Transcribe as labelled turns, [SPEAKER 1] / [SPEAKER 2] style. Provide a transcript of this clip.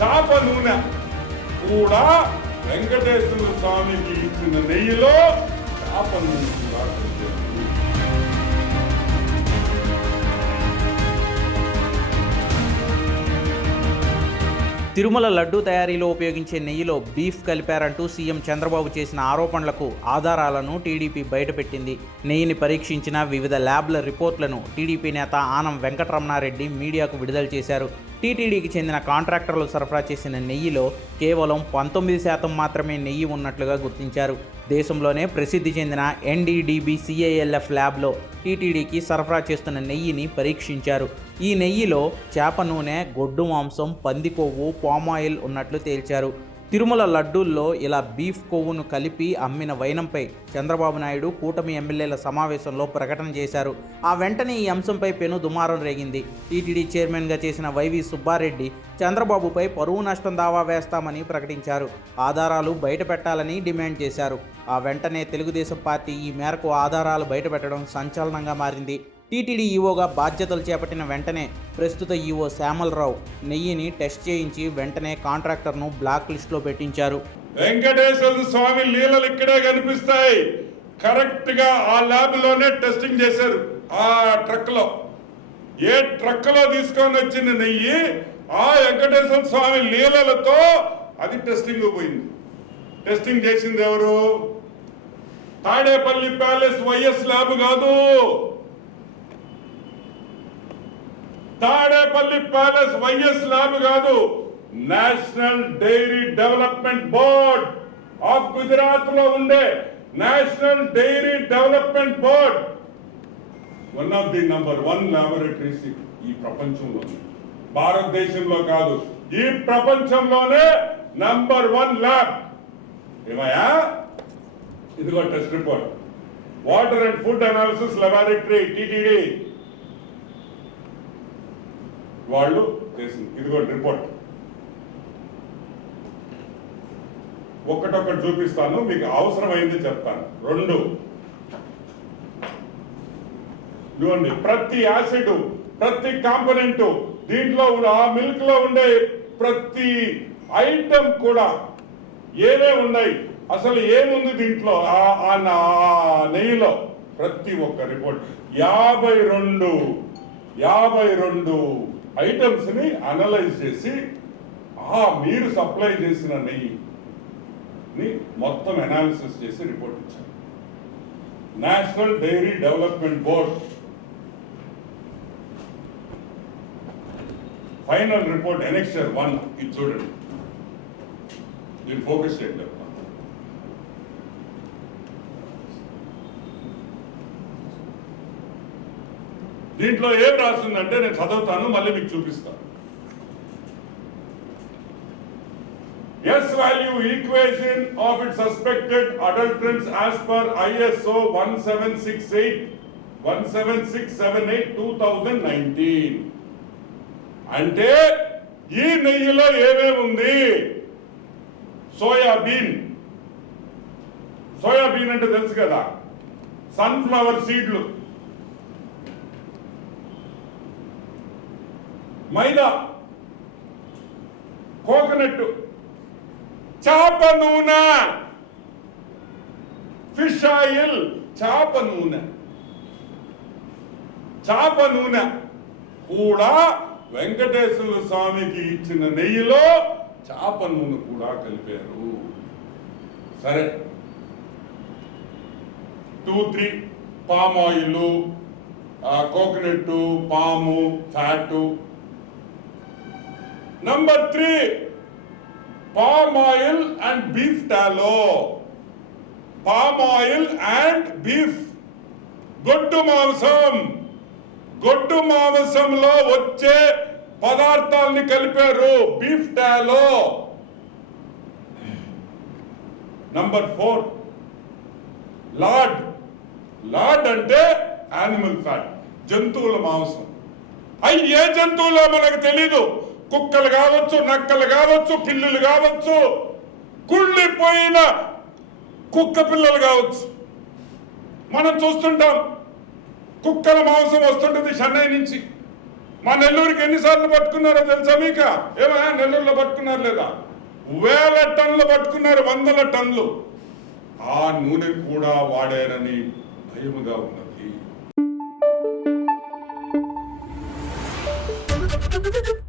[SPEAKER 1] చాప నూనె కూడా వెంకటేశ్వర స్వామికి ఇచ్చిన నెయ్యిలో చాప నూనె కూడా
[SPEAKER 2] తిరుమల లడ్డూ తయారీలో ఉపయోగించే నెయ్యిలో బీఫ్ కలిపారంటూ సీఎం చంద్రబాబు చేసిన ఆరోపణలకు ఆధారాలను టీడీపీ బయటపెట్టింది. నెయ్యిని పరీక్షించిన వివిధ ల్యాబ్ల రిపోర్ట్లను టీడీపీ నేత ఆనం వెంకటరమణారెడ్డి మీడియాకు విడుదల చేశారు. టీటీడీకి చెందిన కాంట్రాక్టర్లు సరఫరా చేసిన నెయ్యిలో కేవలం పంతొమ్మిది శాతం మాత్రమే నెయ్యి ఉన్నట్లుగా గుర్తించారు. దేశంలోనే ప్రసిద్ధి చెందిన ఎన్డీడీబీ సిఐఎల్ఎఫ్ ల్యాబ్లో టీటీడీకి సరఫరా చేస్తున్న నెయ్యిని పరీక్షించారు. ఈ నెయ్యిలో చేప నూనె గొడ్డు మాంసం పంది కొవ్వు పామాయిల్ ఉన్నట్లు తేల్చారు. తిరుమల లడ్డూల్లో ఇలా బీఫ్ కొవ్వును కలిపి అమ్మిన వైనంపై చంద్రబాబు నాయుడు కూటమి ఎమ్మెల్యేల సమావేశంలో ప్రకటన చేశారు. ఆ వెంటనే ఈ అంశంపై పెను దుమారం రేగింది. టీటీడీ చైర్మన్గా చేసిన వైవి సుబ్బారెడ్డి చంద్రబాబుపై పరువు నష్టం దావా వేస్తామని ప్రకటించారు. ఆధారాలు బయటపెట్టాలని డిమాండ్ చేశారు. ఆ వెంటనే తెలుగుదేశం పార్టీ ఈ మేరకు ఆధారాలు బయటపెట్టడం సంచలనంగా మారింది. టీటీడీ ఈవోగా బాధ్యతలు చేపట్టిన వెంటనే ప్రస్తుత ఈవో శ్యామలరావు నెయ్యిని టెస్ట్ చేయించి వెంటనే కాంట్రాక్టర్ను బ్లాక్ లిస్టులో పెట్టించారు.
[SPEAKER 1] వెంకటేశ్వర స్వామి లీలలు ఇక్కడే కనిపిస్తాయి. కరెక్ట్గా ఆ ల్యాబ్లోనే టెస్టింగ్ చేశారు ఆ ట్రక్లో ఏ ట్రక్లో తీసుకొని వచ్చిన నెయ్యి ఆ వెంకటేశ్వర స్వామి లీలలతో అది టెస్టింగ్ పోయింది. టెస్టింగ్ చేసింది ఎవరు? తాడేపల్లి ప్యాలెస్ వైఎస్ ల్యాబ్ కాదు. తాడేపల్లి ప్యాలెస్ వైఎస్ ల్యాబ్ కాదు national dairy development board of గుజరాత్లో ఉండే national dairy development board. One of the number one laboratories ఈ ప్రపంచంలో భారతదేశంలో కాదు ఈ ప్రపంచంలోనే నంబర్ వన్ ల్యాబ్ ఏమయ్యా? ఇదిగో test report water and food analysis laboratory TTD వాళ్ళు చేసింది. ఇదిగో రిపోర్ట్ ఒక్కటొక్కటి చూపిస్తాను మీకు అవసరమైంది చెప్తాను. రెండు. ఇదిగోండి ప్రతి యాసిడ్ ప్రతి కాంపనెంట్ దీంట్లో ఉన్న ఆ మిల్క్లో ఉండే ప్రతి ఐటమ్ కూడా ఏమేమి ఉన్నాయి? అసలు ఏముంది దీంట్లో? ఆ- ఆ నెయ్యిలో. ప్రతి ఒక్క రిపోర్ట్ యాభై రెండు యాభై రెండు ఐటమ్స్ని అనలైజ్ చేసి ఆ మీరు సప్లై చేసిన నెయ్యిని మొత్తం అనాలిసిస్ చేసి రిపోర్ట్ ఇచ్చారు. National dairy development board final report annexure one ఇది చూడండి. దీన్ని ఫోకస్ చేయండి చెప్తాను దీంట్లో ఏం రాస్తుందంటే నేను చదువుతాను మళ్ళీ మీకు చూపిస్తాను. S value equation of it suspected adulterants as per ISO one seven six eight one seven six seven eight two thousand nineteen అంటే ఈ నెయ్యిలో ఏమేమి ఉంది? సోయాబీన్. సోయాబీన్ అంటే తెలుసు కదా? సన్ఫ్లవర్ సీడ్లు. మైదా కోకోనట్ చేప నూనె. ఫిష్ ఆయిల్ చేప నూనె. చేప నూనె కూడా వెంకటేశ్వర స్వామికి ఇచ్చిన నెయ్యిలో చేప నూనె కూడా కలిపారు. సరే. Two three palm oil coconut palm fat number three palm oil and beef tallow palm oil and beef గొడ్డు మాంసం. గొడ్డు మాంసంలో వచ్చే పదార్థాల్ని కలిపారు beef tallow number four lard lard అంటే యానిమల్ ఫ్యాట్ జంతువుల మాంసం. అవి ఏ జంతువులో మనకు తెలీదు. కుక్కలు కావచ్చు నక్కలు కావచ్చు పిల్లులు కావచ్చు కుళ్ళిపోయిన కుక్క పిల్లలు కావచ్చు. మనం చూస్తుంటాం కుక్కల మాంసం వస్తుంటుంది చెన్నై నుంచి. మా నెల్లూరుకి ఎన్నిసార్లు పట్టుకున్నారో తెలుసా మీక? ఏమయ్యా నెల్లూరులో పట్టుకున్నారు లేదా? వేల టన్నులు పట్టుకున్నారు వందల టన్నులు. ఆ నూనె కూడా వాడారని భయముగా ఉన్నది.
[SPEAKER 3] Thank you.